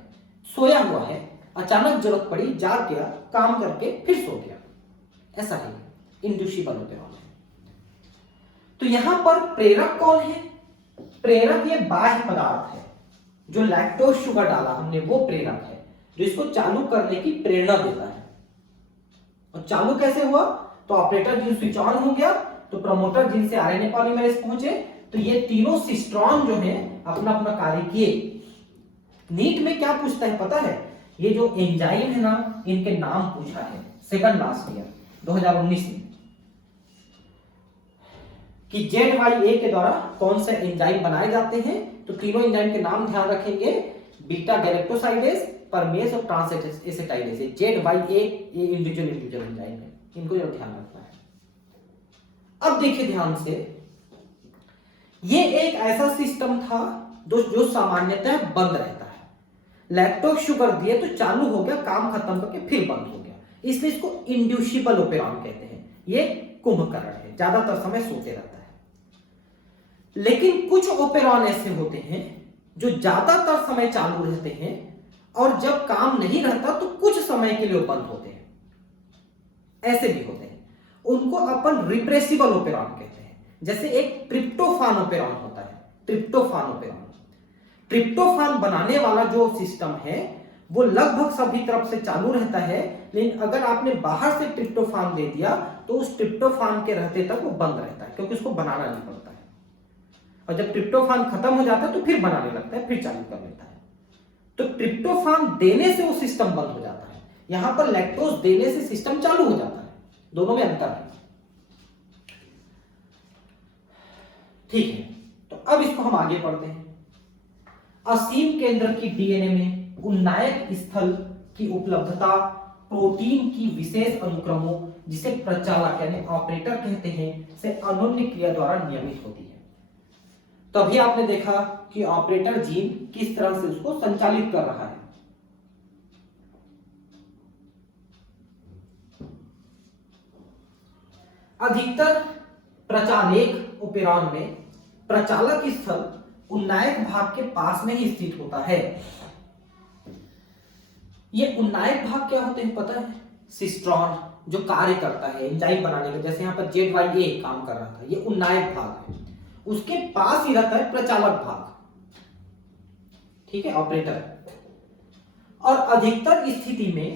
सोया हुआ है, अचानक जरूरत पड़ी, जाग गया, काम करके फिर सो गया। ऐसा है इंड्यूसिबल ओपेरॉन है। तो यहां पर प्रेरक कौन है? प्रेरक ये बाह्य पदार्थ है, जो लैक्टोज शुगर डाला हमने वो प्रेरक है, जो इसको चालू करने की प्रेरणा देता है। और चालू कैसे हुआ? तो ऑपरेटर जीन स्विच ऑन हो गया, तो प्रमोटर जीन से आरएनए पॉलीमरेज पहुंचे, तो ये तीनों सिस्ट्रॉन जो है अपना अपना कार्य किए। नीट में क्या पूछता है पता है? ये जो एंजाइम है ना, इनके नाम पूछा है सेकंड लास्ट ईयर 2019 में, कि ZYA के द्वारा कौन से एंजाइम बनाए जाते हैं। तो तीनों एंजाइम के नाम ध्यान रखेंगे, बीटा गैलेक्टोसाइडेज, परमेज और ट्रांस एसिटाइलेज। ZYA ये इंडिविजुअल एंजाइम है, इनको जो ध्यान रखना है। अब देखिए ध्यान से, ये एक ऐसा सिस्टम था जो सामान्यतः बंद रहता है। लैक्टोज शुगर दिए तो चालू हो गया, काम खत्म करके फिर बंद हो गया, इसलिए इसको इंड्यूसिबल ओपेरॉन कहते हैं। ये कुंभकर्ण है, ज्यादातर समय सोते रहता है। लेकिन कुछ ओपेरॉन ऐसे होते हैं जो ज्यादातर समय चालू रहते हैं और जब काम नहीं रहता तो कुछ समय के लिए बंद होते हैं। ऐसे भी होते हैं, उनको अपन रिप्रेसिबल ओपेरॉन कहते हैं। जैसे एक ट्रिप्टोफान ओपेरॉन होता है, ट्रिप्टोफान ओपेरॉन। ट्रिप्टोफान बनाने वाला जो सिस्टम है वो लगभग सभी तरफ से चालू रहता है, लेकिन अगर आपने बाहर से ट्रिप्टोफान दे दिया तो उस ट्रिप्टोफान के रहते तक वो बंद रहता है, क्योंकि उसको बनाना नहीं पड़ता है। और जब ट्रिप्टोफान खत्म हो जाता है तो फिर बनाने लगता है, फिर चालू कर लेता है। तो ट्रिप्टोफान देने से वो सिस्टम बंद हो जाता है, यहां पर लैक्टोज देने से सिस्टम चालू हो जाता है। दोनों में अंतर है, ठीक है। तो अब इसको हम आगे पढ़ते हैं। असीम केंद्र की डीएनए में उन्नायक स्थल की उपलब्धता प्रोटीन की विशेष अनुक्रमों, जिसे प्रचालक यानी ऑपरेटर कहते हैं, से अनोन्य क्रिया द्वारा नियमित होती है। तभी आपने देखा कि ऑपरेटर जीन किस तरह से उसको संचालित कर रहा है। अधिकतर प्रचालक ओपेरॉन में प्रचालक स्थल उन्नायक भाग के पास में ही स्थित होता है। ये उन्नायक भाग क्या होते हैं पता है? सिस्ट्रॉन जो कार्य करता है एंजाइम बनाने में, जैसे यहां पर ZYA काम कर रहा था, ये उन्नायक भाग है। उसके पास ही रहता है प्रचालक भाग, ठीक है, ऑपरेटर। और अधिकतर स्थिति में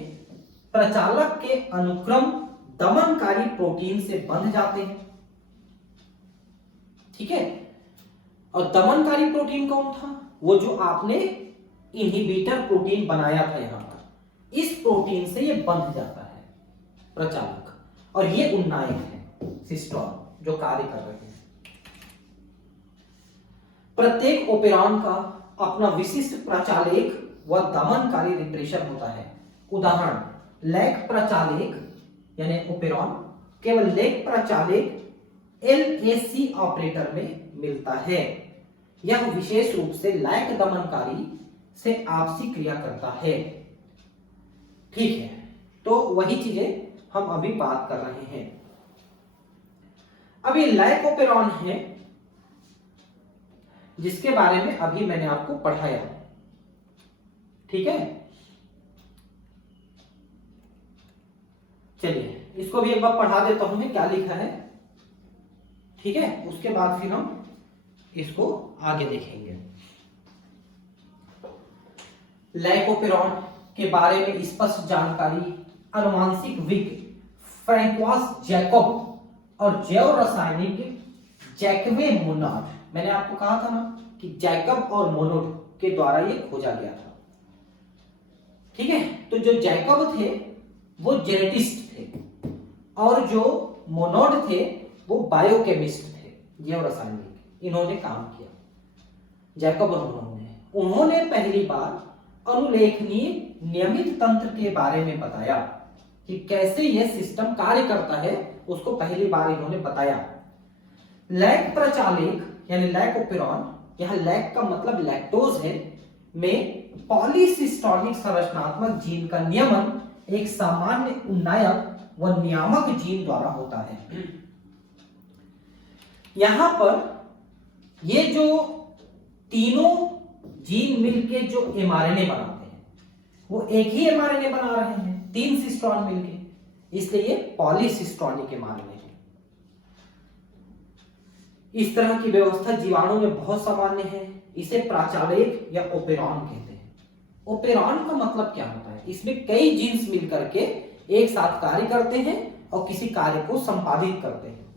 प्रचालक के अनुक्रम दमनकारी प्रोटीन से बंध जाते हैं, ठीक है। और दमनकारी प्रोटीन कौन था? वो जो आपने इनहिबिटर प्रोटीन बनाया था यहां पर, इस प्रोटीन से ये बंध जाता है प्रचालक, और ये उन्नायक है सिस्टोन जो कार्य कर रहे हैं। प्रत्येक ओपेरॉन का अपना विशिष्ट प्रचालक व दमनकारी रिप्रेशर होता है। उदाहरण, लैक प्रचालक यानी ओपेरॉन केवल लैक प्रचालक LAC ऑपरेटर में मिलता है। यह विशेष रूप से लैक दमनकारी से आपसी क्रिया करता है, ठीक है। तो वही चीजें हम अभी बात कर रहे हैं। अब ये लैक ओपेरॉन है जिसके बारे में अभी मैंने आपको पढ़ाया, ठीक है। चलिए इसको भी एक बार पढ़ा देता हूं मैं क्या लिखा है, ठीक है। उसके बाद फिर हम इसको आगे देखेंगे। लाइकोपेरॉन के बारे में स्पष्ट जानकारी अनुवांशिकविद फ्रैंकोइस जैकब और जैव रासायनिक जैकवे मोनोड, मैंने आपको कहा था ना कि जैकब और मोनोड के द्वारा ये खोजा गया था, ठीक है। तो जो जैकब थे वो जेनेटिस्ट थे और जो मोनोड थे वो बायोकेमिस्ट थे, जैव रासायनिक। इन्होंने काम किया जैकब और उन्होंने पहली बार अनुलेखनीय नियमित तंत्र के बारे में बताया कि कैसे यह सिस्टम कार्य करता है, उसको पहली बार इन्होंने बताया। लैक प्रचालक यानी लैकोपेरॉन, यहां लैक का मतलब लैक्टोज है, में पॉलीसिस्टोनिक संरचनात्मक जीन का नियमन एक सामान्य उन्नायक व नियामक जीन द्वारा होता है। यहां पर ये जो तीनों जीन मिलके जो mRNA बनाते हैं वो एक ही mRNA बना रहे हैं, 3 सिस्टोन मिलके, इसलिए ये पॉलीसिस्टोनिक mRNA है। इस तरह की व्यवस्था जीवाणु में बहुत सामान्य है। इसे प्राचालक या ओपेरॉन कहते हैं। ओपेरॉन का मतलब क्या होता है? इसमें कई जीन्स मिलकर के एक साथ कार्य करते हैं और किसी कार्य को संपादित करते हैं।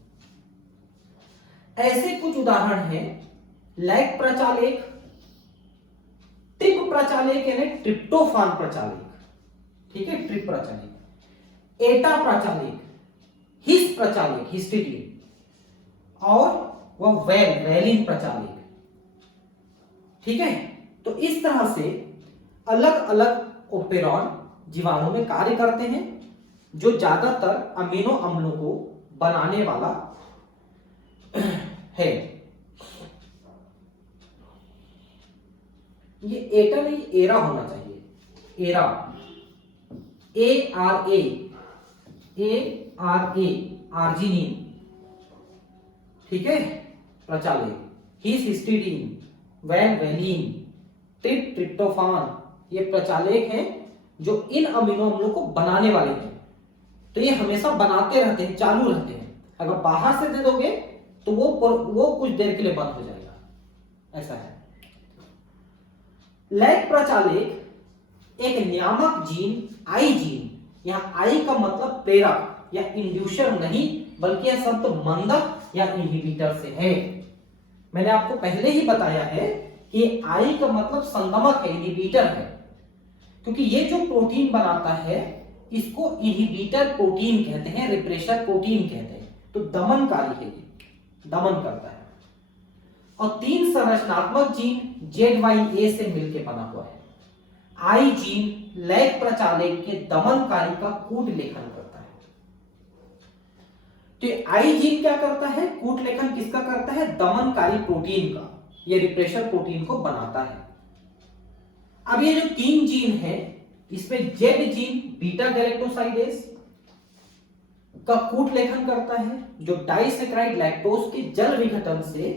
ऐसे कुछ उदाहरण हैं, लैक प्रचालक, ट्रिप प्रचालक यानी ट्रिप्टोफान प्रचालक, ठीक है, ट्रिप प्रचालक, एटा प्रचालक, हिस प्रचालक, हिस्टिडीन, और वह वैलिन प्रचालक, ठीक है। तो इस तरह से अलग अलग ओपेरॉन जीवाणु में कार्य करते हैं जो ज्यादातर अमीनो अम्लों को बनाने वाला है। ये एटा नहीं, एरा होना चाहिए, एरा, ARA, आर्जिनिन, ठीक है, प्रचालक, हिस हिस्टिडीन, वैलिन, ट्रिप्टोफान, ये प्रचालक हैं जो इन अमीनो अम्लों को बनाने वाले हैं। तो ये हमेशा बनाते रहते हैं, चालू रहते हैं। अगर बाहर से दे दोगे तो वो कुछ देर के लिए बंद हो जाएगा, ऐसा है। लैक प्रचालक एक नियामक जीन, आई जीन, यहां आई का मतलब प्रेरक या इंड्यूसर नहीं, बल्कि यह शब्द मंदक या इनहिबिटर से है। मैंने आपको पहले ही बताया है कि आई का मतलब संगमक है, इनहिबिटर है, क्योंकि ये जो प्रोटीन बनाता है इसको इनहिबिटर प्रोटीन कहते हैं, रिप्रेशर प्रोटीन कहते हैं। तो दमनकारी है, ये दमन करता है। और 3 संरचनात्मक जीन ZYA से मिलकर बना हुआ है। आई जीन लैक प्रचालक के दमनकारी का कूट लेखन करता है। तो आई जीन क्या करता है? कूट लेखन किसका करता है? दमनकारी प्रोटीन का। ये रिप्रेशर प्रोटीन को बनाता है। अब ये जो 3 जीन है, इसमें जेड जीन बीटा गैलेक्टोसाइडेज का कूट लेखन करता है, जो डाइसैकराइड लैक्टोज के जल विघटन से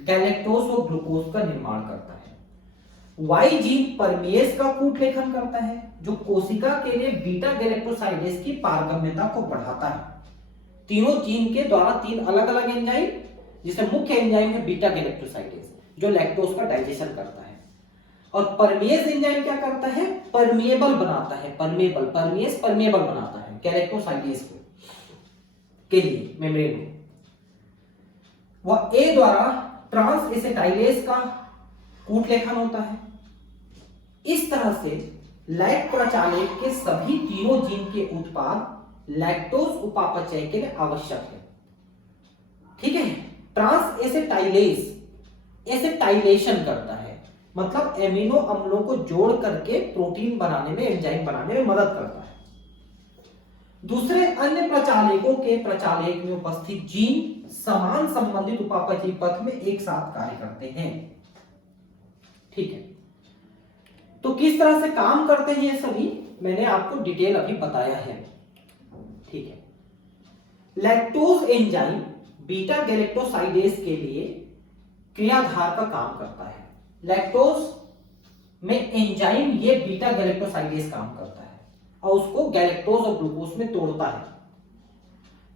गैलेक्टोज और ग्लूकोज का निर्माण करता है। वाई जीन परमेज का कूट लेखन करता है, जो कोशिका के लिए बीटा गैलेक्टोसाइडेज की पारगम्यता को बढ़ाता है। तीनों जीन के द्वारा 3 अलग अलग एंजाइम, जिसमें मुख्य एंजाइम है बीटा गैलेक्टोसाइडेज, जो लैक्टोज का डाइजेशन करता है। और परमेज एंजाइम क्या करता है, परमेबल बनाता है, परमेबल, परमेज परमेबल बनाता है गैलेक्टोसाइडेज को के लिए मेम्ब्रेन को। वह ए द्वारा ट्रांस एसिटाइलेज का कूट लेखन होता है। इस तरह से लैक्ट प्रचालक के सभी तीनों जीन के उत्पाद लैक्टोज उपापचय के लिए आवश्यक है। ठीक है, ट्रांस एसिटाइलेज एसिटाइलेशन करता है, मतलब एमिनो अम्लों को जोड़ करके प्रोटीन बनाने में, एंजाइम बनाने में मदद करता है। दूसरे अन्य प्रचालकों के प्रचालक में उपस्थित जीन समान संबंधित उपापचयी पथ में एक साथ कार्य करते हैं। ठीक है, तो किस तरह से काम करते हैं ये सभी मैंने आपको डिटेल अभी बताया है। ठीक है, लैक्टोज एंजाइम बीटा गैलेक्टोसाइडेज के लिए क्रियाधार का काम करता है। लैक्टोज में एंजाइम ये बीटा गैलेक्टोसाइडेज काम करता है और उसको गैलेक्टोज और ग्लूकोज में तोड़ता है,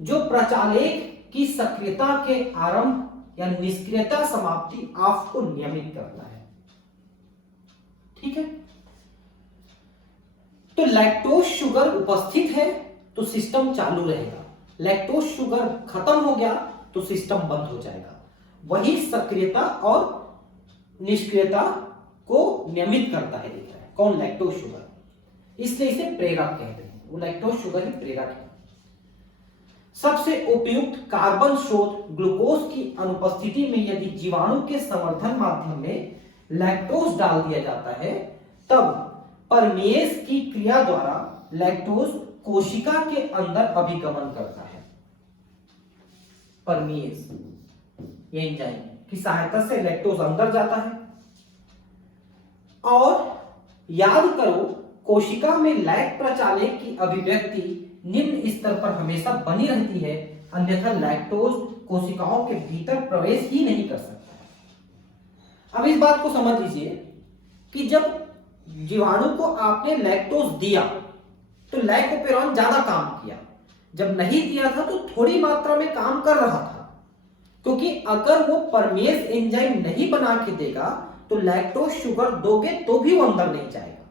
जो प्रचालक की सक्रियता के आरंभ या निष्क्रियता समाप्ति ऑफ को नियमित करता है। ठीक है, तो लैक्टोज शुगर उपस्थित है तो सिस्टम चालू रहेगा, लैक्टोज शुगर खत्म हो गया तो सिस्टम बंद हो जाएगा। वही सक्रियता और निष्क्रियता को नियमित करता है, दिख रहा है कौन, लैक्टोज शुगर, इसलिए इसे प्रेरक कहते हैं। वो लैक्टोज शुगर ही प्रेरक है। सबसे उपयुक्त कार्बन स्रोत ग्लूकोज की अनुपस्थिति में यदि जीवाणु के संवर्धन माध्यम में लैक्टोज डाल दिया जाता है, तब परमेज की क्रिया द्वारा लैक्टोज कोशिका के अंदर अभिगमन करता है। परमेज ये एंजाइम की सहायता से लैक्टोज अंदर जाता है। और याद करो, कोशिका में लैक प्रचालक की अभिव्यक्ति निम्न स्तर पर हमेशा बनी रहती है, अन्यथा लैक्टोज कोशिकाओं के भीतर प्रवेश ही नहीं कर सकता। अब इस बात को समझ लीजिए कि जब जीवाणु को आपने लैक्टोज दिया तो लैकोपेरॉन ज्यादा काम किया, जब नहीं दिया था तो थोड़ी मात्रा में काम कर रहा था, क्योंकि अगर वो परमेज एंजाइम नहीं बना के देगा तो लैक्टोज शुगर दोगे तो भी वो अंदर नहीं जाएगा।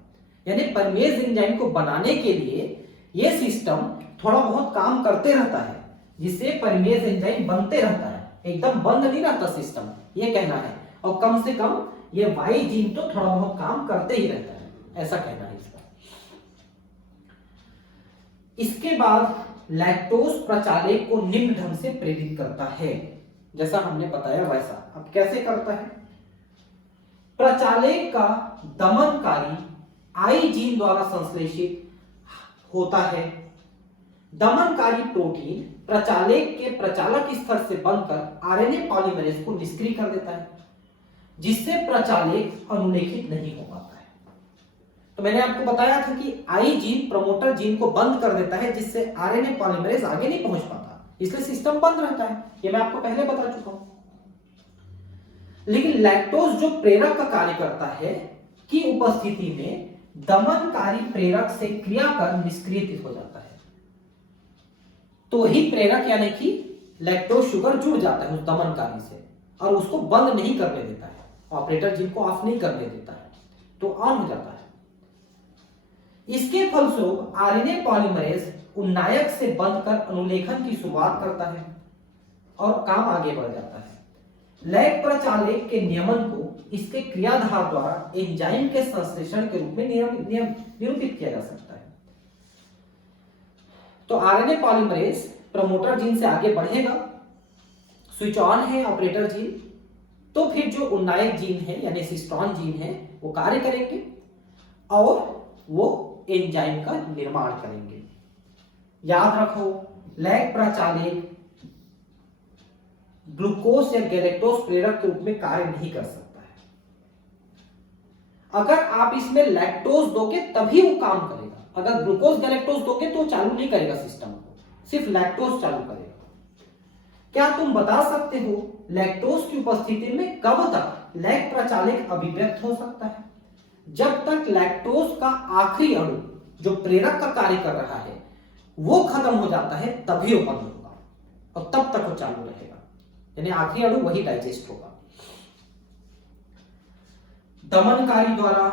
यानी परमेज एंजाइम को बनाने के लिए ये सिस्टम थोड़ा बहुत काम करते रहता है, जिससे परमेज एंजाइम बनते रहता है, एकदम बंद नहीं रहता सिस्टम, ये कहना है। और कम से कम ये वाई जीन तो थोड़ा बहुत काम करते ही रहता है, ऐसा कहना है इसका। इसके बाद लैक्टोज प्रचालक को निम्न ढंग से प्रेरित करता है, जैसा हमने बताया वैसा। अब कैसे करता है? प्रचालक का दमनकारी आई जीन द्वारा संश्लेषित होता है। दमनकारी प्रोटीन प्रचालक के प्रचालक स्तर से बनकर आरएनए पॉलीमरेज को निष्क्रिय कर देता है, जिससे प्रचालक अनुलेखित नहीं हो पाता है। तो मैंने आपको बताया था कि आई जीन प्रमोटर जीन को बंद कर देता है, जिससे आरएनए पॉलीमरेज आगे नहीं पहुंच पाता, इसलिए सिस्टम बंद रहता है। ये मैं आपको पहले बता चुका हूं। लेकिन लैक्टोज जो प्रेरक का कार्य करता है की उपस्थिति में दमनकारी प्रेरक से क्रिया कर निष्क्रिय हो जाता है, तो ही प्रेरक यानी कि लैक्टोज शुगर जुड़ जाता है उस दमनकारी से और उसको बंद नहीं करने देता है, ऑपरेटर जीन को ऑफ नहीं करने देता है, तो ऑन हो जाता है। इसके फलस्वरूप आरएनए पॉलीमरेज उन्नायक से बंध कर अनुलेखन की शुरुआत करता है और काम आगे बढ़ जाता है। लैक प्रचालक के नियमन को इसके क्रियाधार द्वारा एंजाइम के संश्लेषण के रूप में निरूपित किया जा सकता है। तो आरएनए पॉलीमरेज प्रमोटर जीन से आगे बढ़ेगा, स्विच ऑन है ऑपरेटर जीन, तो फिर जो उन्नायक जीन है यानी सिस्टोन जीन है वो कार्य करेंगे और वो एंजाइम का निर्माण करेंगे। याद रखो, लैक प्रचालक ग्लूकोज या गैलेक्टोज प्रेरक के रूप में कार्य नहीं कर सकता है। अगर आप इसमें लैक्टोज दोगे तभी वो काम करेगा, अगर ग्लूकोज गैलेक्टोज दोगे तो चालू नहीं करेगा सिस्टम को, सिर्फ लैक्टोज चालू करेगा। क्या तुम बता सकते हो लैक्टोज की उपस्थिति में कब तक लैक प्रचालक अभिव्यक्त हो सकता है? जब तक लैक्टोज का आखिरी अणु जो प्रेरक का कार्य कर रहा है वो खत्म हो जाता है, तभी वो बंद होगा और तब तक वो चालू रहेगा, यानी आखिरी अणु वही डाइजेस्ट होगा। दमनकारी द्वारा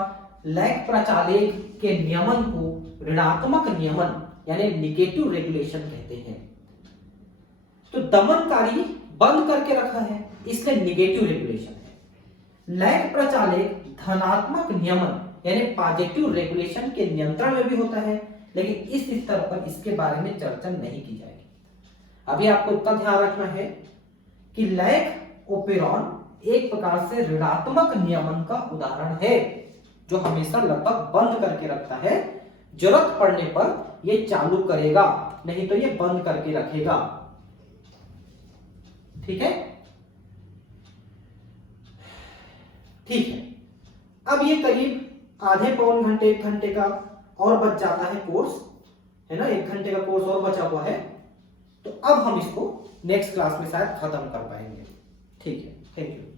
लैक प्रचालेख के नियमन को ऋणात्मक नियमन यानी निगेटिव रेगुलेशन कहते हैं। तो दमनकारी बंद करके रखा है इसलिए निगेटिव रेगुलेशन है। लैक प्रचालेख धनात्मक नियमन यानी पॉजिटिव रेगुलेशन के नियंत्रण में भी होता है, लेकिन इस स्तर पर इसके बारे में चर्चा नहीं की जाएगी। अभी आपको इतना ध्यान रखना है कि लैक ओपेरॉन एक प्रकार से ऋणात्मक नियमन का उदाहरण है जो हमेशा लगभग बंद करके रखता है, जरूरत पड़ने पर यह चालू करेगा, नहीं तो यह बंद करके रखेगा। ठीक है, ठीक है। अब ये करीब आधे पौन घंटे 1 घंटे का और बच जाता है कोर्स, है ना, 1 घंटे का कोर्स और बचा हुआ है। तो अब हम इसको नेक्स्ट क्लास में शायद खत्म कर पाएंगे। ठीक है, थैंक यू।